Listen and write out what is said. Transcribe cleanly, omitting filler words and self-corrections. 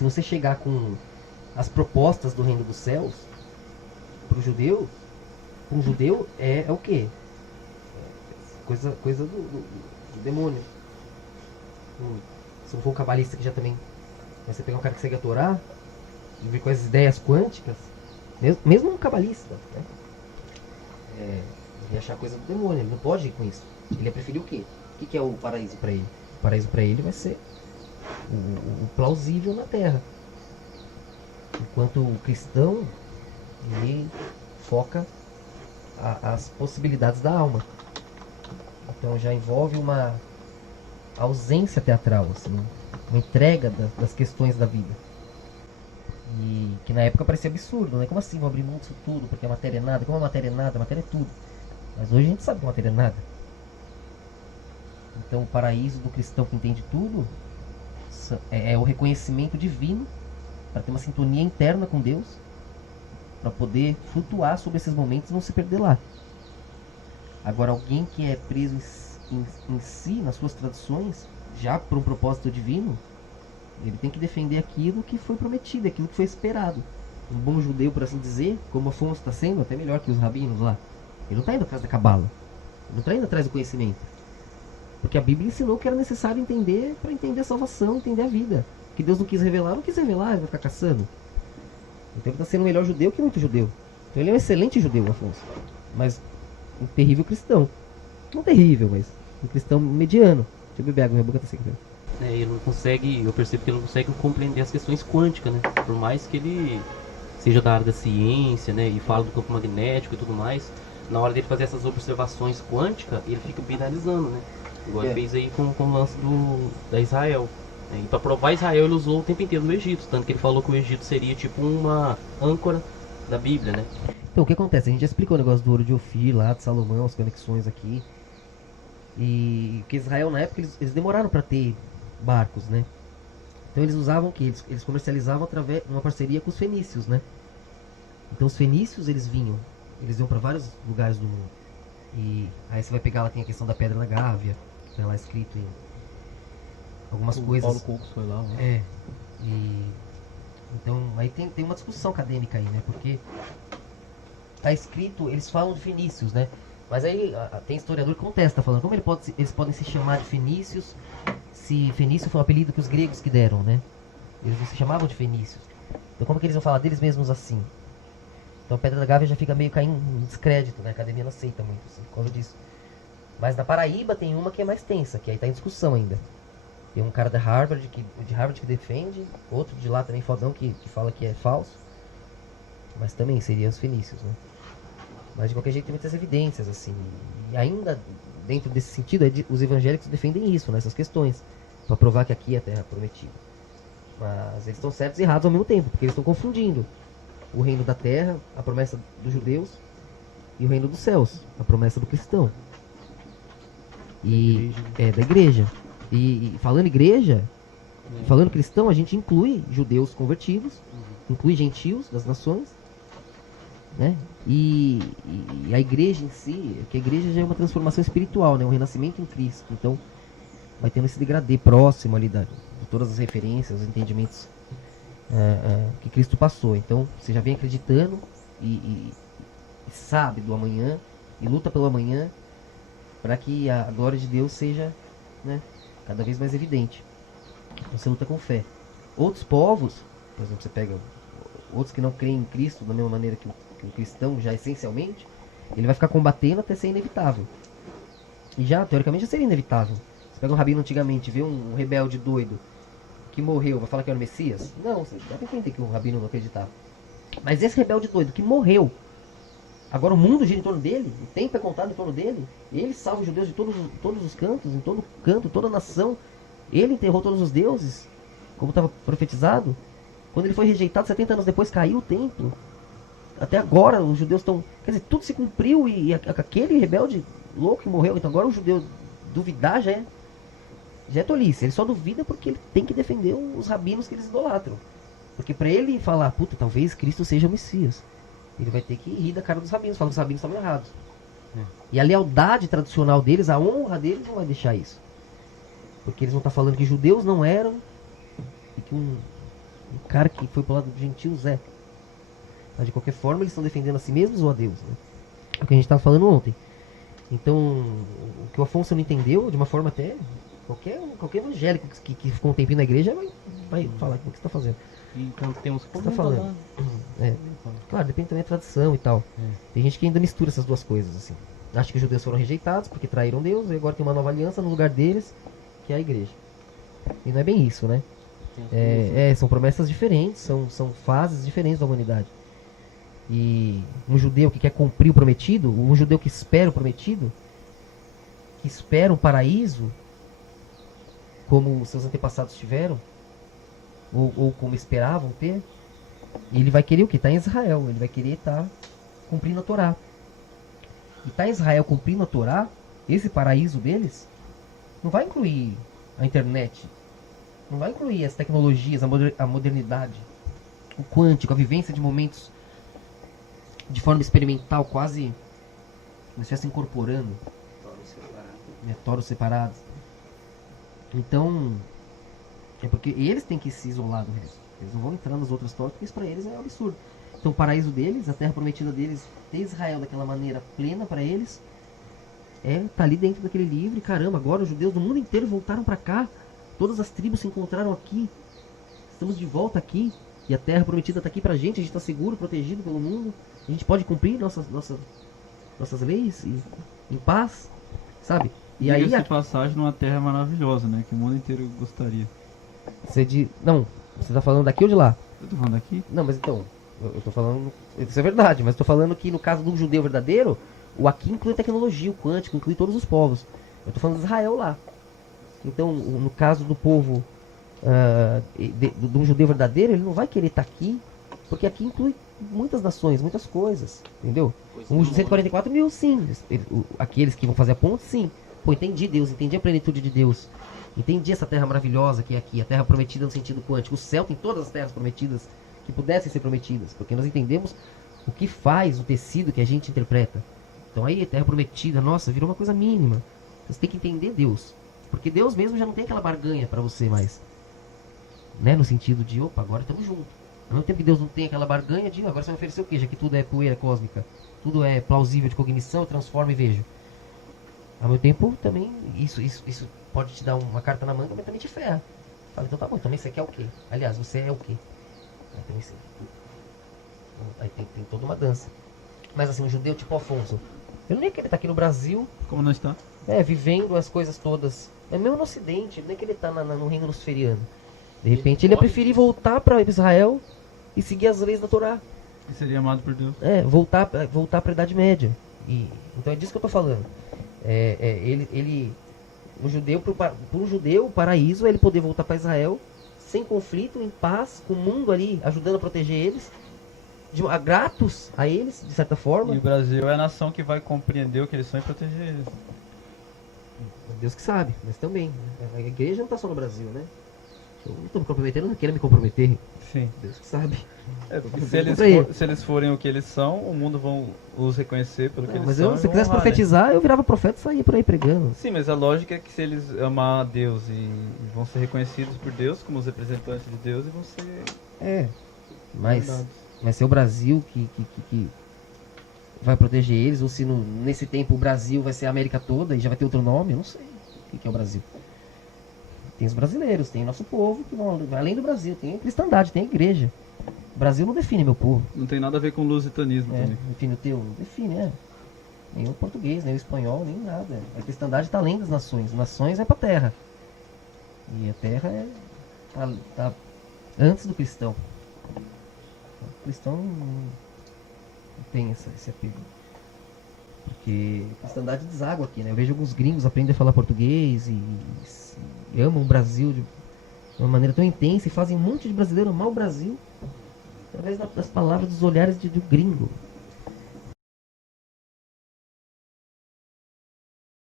Se você chegar com as propostas do reino dos céus, para um judeu é o quê? Coisa do demônio. Se não for um cabalista que já também... Você pegar um cara que segue a Torá e vir com as ideias quânticas, mesmo um cabalista, né? Ele ia achar coisa do demônio, ele não pode ir com isso. Ele ia preferir o quê? O que é o paraíso para ele? O paraíso para ele vai ser o plausível na Terra. Enquanto o cristão, ele foca as possibilidades da alma. Então já envolve uma ausência teatral, assim, uma entrega das questões da vida. E que na época parecia absurdo, né? Como assim vou abrir mão disso tudo? Porque a matéria é nada. Como a matéria é nada? A matéria é tudo. Mas hoje a gente sabe que a matéria é nada. Então o paraíso do cristão que entende tudo é o reconhecimento divino para ter uma sintonia interna com Deus, para poder flutuar sobre esses momentos e não se perder lá. Agora, alguém que é preso em si, nas suas tradições, já por um propósito divino, ele tem que defender aquilo que foi prometido, aquilo que foi esperado. Um bom judeu, por assim dizer, como Afonso está sendo, até melhor que os rabinos lá, ele não está indo atrás da cabala, ele não está indo atrás do conhecimento. Porque a Bíblia ensinou que era necessário entender para entender a salvação, entender a vida. Que Deus não quis revelar, ele vai ficar caçando. Então ele está sendo um melhor judeu que muito judeu. Então ele é um excelente judeu, Afonso. Mas um terrível cristão. Não terrível, mas um cristão mediano. Deixa eu beber água, minha boca tá seca. Ele não consegue, eu percebo que ele não consegue compreender as questões quânticas, né? Por mais que ele seja da área da ciência, né? E fala do campo magnético e tudo mais, na hora dele fazer essas observações quânticas, ele fica binarizando, né? Igual ele fez aí com o lance da Israel. E para provar Israel ele usou o tempo inteiro no Egito, tanto que ele falou que o Egito seria tipo uma âncora da Bíblia, né? Então o que acontece? A gente já explicou o negócio do ouro de Ofir lá, de Salomão, as conexões aqui. E que Israel na época eles demoraram para ter barcos, né? Então eles usavam o que? Eles comercializavam através de uma parceria com os fenícios, né? Então os fenícios eles iam para vários lugares do mundo. E aí você vai pegar lá, tem a questão da Pedra da Gávea, tem lá escrito em algumas coisas. Paulo Cocos foi lá, né? Então aí tem uma discussão acadêmica aí, né? Porque tá escrito, eles falam de fenícios, né? Mas aí tem historiador que contesta, falando como eles podem se chamar de fenícios se fenício foi um apelido que os gregos que deram, né? Eles não se chamavam de fenícios. Então como que eles vão falar deles mesmos assim? Então a Pedra da Gávea já fica meio caindo em descrédito, né? A academia não aceita muito assim, por causa disso. Mas na Paraíba tem uma que é mais tensa, que aí tá em discussão ainda. Tem um cara de Harvard que defende, outro de lá também fodão que fala que é falso. Mas também seria os fenícios, né? Mas de qualquer jeito tem muitas evidências, assim. E ainda dentro desse sentido, os evangélicos defendem isso, né? Essas questões. Para provar que aqui é a terra prometida. Mas eles estão certos e errados ao mesmo tempo, porque eles estão confundindo o reino da terra, a promessa dos judeus, e o reino dos céus, a promessa do cristão. E da igreja. E falando igreja, falando cristão, a gente inclui judeus convertidos, inclui gentios das nações, né? E a igreja em si, que a igreja já é uma transformação espiritual, né? Um renascimento em Cristo. Então vai tendo esse degradê próximo ali de todas as referências, os entendimentos que Cristo passou. Então você já vem acreditando e sabe do amanhã e luta pelo amanhã para que a glória de Deus seja, né, cada vez mais evidente. Então você luta com fé. Outros povos, por exemplo, você pega outros que não creem em Cristo da mesma maneira que o cristão já essencialmente, ele vai ficar combatendo até ser inevitável. E já, teoricamente, já seria inevitável. Você pega um rabino antigamente, vê um rebelde doido que morreu, vai falar que era o Messias? Não, você dá pra entender que o rabino não acreditava. Mas esse rebelde doido que morreu, agora o mundo gira em torno dele, o tempo é contado em torno dele, ele salva os judeus de todos os cantos, em todo canto, toda a nação, ele enterrou todos os deuses, como estava profetizado. Quando ele foi rejeitado, 70 anos depois caiu o templo. Até agora os judeus estão... Quer dizer, tudo se cumpriu e aquele rebelde louco que morreu, então agora o judeu duvidar já é tolice. Ele só duvida porque ele tem que defender os rabinos que eles idolatram. Porque para ele falar, puta, talvez Cristo seja o Messias, ele vai ter que rir da cara dos rabinos, falar que os rabinos estavam errados. E a lealdade tradicional deles, a honra deles não vai deixar isso. Porque eles vão estar falando que judeus não eram e que O cara que foi pro lado dos gentios é. Mas de qualquer forma, eles estão defendendo a si mesmos ou a Deus, né? É o que a gente estava falando ontem. Então, o que o Afonso não entendeu, de uma forma até... Qualquer evangélico que ficou um tempinho na igreja vai falar o que você está fazendo. Então temos O que você está falando? É. Claro, depende também da tradição e tal. Tem gente que ainda mistura essas duas coisas, assim. Acha que os judeus foram rejeitados porque traíram Deus, e agora tem uma nova aliança no lugar deles, que é a igreja. E não é bem isso, né? São promessas diferentes, são fases diferentes da humanidade. E um judeu que quer cumprir o prometido, um judeu que espera o prometido, que espera um paraíso, como seus antepassados tiveram, ou como esperavam ter, ele vai querer o que? Está em Israel, ele vai querer estar cumprindo a Torá. E estar em Israel cumprindo a Torá, esse paraíso deles, não vai incluir a internet, não vai incluir as tecnologias, a modernidade, o quântico, a vivência de momentos de forma experimental, quase como se estivesse incorporando toros separados. Então, é porque eles têm que se isolar do resto. Eles não vão entrar nas outras toras, porque isso para eles é um absurdo. Então o paraíso deles, a terra prometida deles, ter Israel daquela maneira plena para eles, tá ali dentro daquele livro. E caramba, agora os judeus do mundo inteiro voltaram para cá. Todas as tribos se encontraram aqui. Estamos de volta aqui. E a terra prometida está aqui pra gente. A gente está seguro, protegido pelo mundo. A gente pode cumprir nossas leis em paz, sabe? E aí essa passagem numa terra maravilhosa, né? Que o mundo inteiro gostaria. Não, você tá falando daqui ou de lá? Eu tô falando daqui? Não, mas então, eu tô falando, isso é verdade, mas eu tô falando que no caso do judeu verdadeiro, o aqui inclui tecnologia, o quântico, inclui todos os povos. Eu tô falando de Israel lá. Então, no caso do povo, de um judeu verdadeiro, ele não vai querer estar aqui, porque aqui inclui muitas nações, muitas coisas, entendeu? Os 144 mil, sim. Aqueles que vão fazer a ponte, sim. Pô, entendi Deus, entendi a plenitude de Deus. Entendi essa terra maravilhosa que é aqui, a terra prometida no sentido quântico. O céu tem todas as terras prometidas que pudessem ser prometidas, porque nós entendemos o que faz o tecido que a gente interpreta. Então aí a terra prometida, nossa, virou uma coisa mínima. Você tem que entender Deus, porque Deus mesmo já não tem aquela barganha para você mais, né? No sentido de, opa, agora estamos juntos. Ao mesmo tempo que Deus não tem aquela barganha de, agora você vai oferecer o quê? Já que tudo é poeira cósmica, tudo é plausível de cognição, eu transformo e vejo. Ao mesmo tempo, também, isso pode te dar uma carta na manga, mas também te ferra. Fala, então tá bom, também você quer o quê? Aliás, você é o quê? Aí, também aí tem toda uma dança. Mas assim, um judeu tipo Afonso, eu não ia querer estar aqui no Brasil. Como não está? Vivendo as coisas todas. É mesmo no Ocidente, ele não ia querer estar no reino luciferiano. De repente, ele ia preferir voltar para Israel e seguir as leis da Torá. E seria amado por Deus. Voltar para a Idade Média. Então é disso que eu tô falando. Um judeu, o paraíso é ele poder voltar para Israel sem conflito, em paz, com o mundo ali ajudando a proteger eles, gratos a eles, de certa forma. E o Brasil é a nação que vai compreender o que eles são e proteger eles. Deus que sabe, mas também. A igreja não está só no Brasil, né? Eu não estou me comprometendo, não quero me comprometer. Sim. Deus que sabe. Se eles forem o que eles são, o mundo vão os reconhecer pelo que eles são. Mas se eu quisesse profetizar, eu virava profeta e saía por aí pregando. Sim, mas a lógica é que se eles amar a Deus e vão ser reconhecidos por Deus como os representantes de Deus e vão ser... Mas se é o Brasil que vai proteger eles, ou se nesse tempo o Brasil vai ser a América toda e já vai ter outro nome, eu não sei o que é o Brasil. Tem os brasileiros, tem o nosso povo, que vão além do Brasil, tem a cristandade, tem a igreja. O Brasil não define meu povo. Não tem nada a ver com lusitanismo também. Define o teu? Não define, nem o português, nem o espanhol, nem nada. A cristandade está além das nações. Nações é para a terra. E a terra tá antes do cristão. O cristão não tem esse apego. Porque a cristandade deságua aqui, né? Eu vejo alguns gringos aprendem a falar português e amam o Brasil de uma maneira tão intensa e fazem um monte de brasileiro amar o Brasil através das palavras, dos olhares do gringo.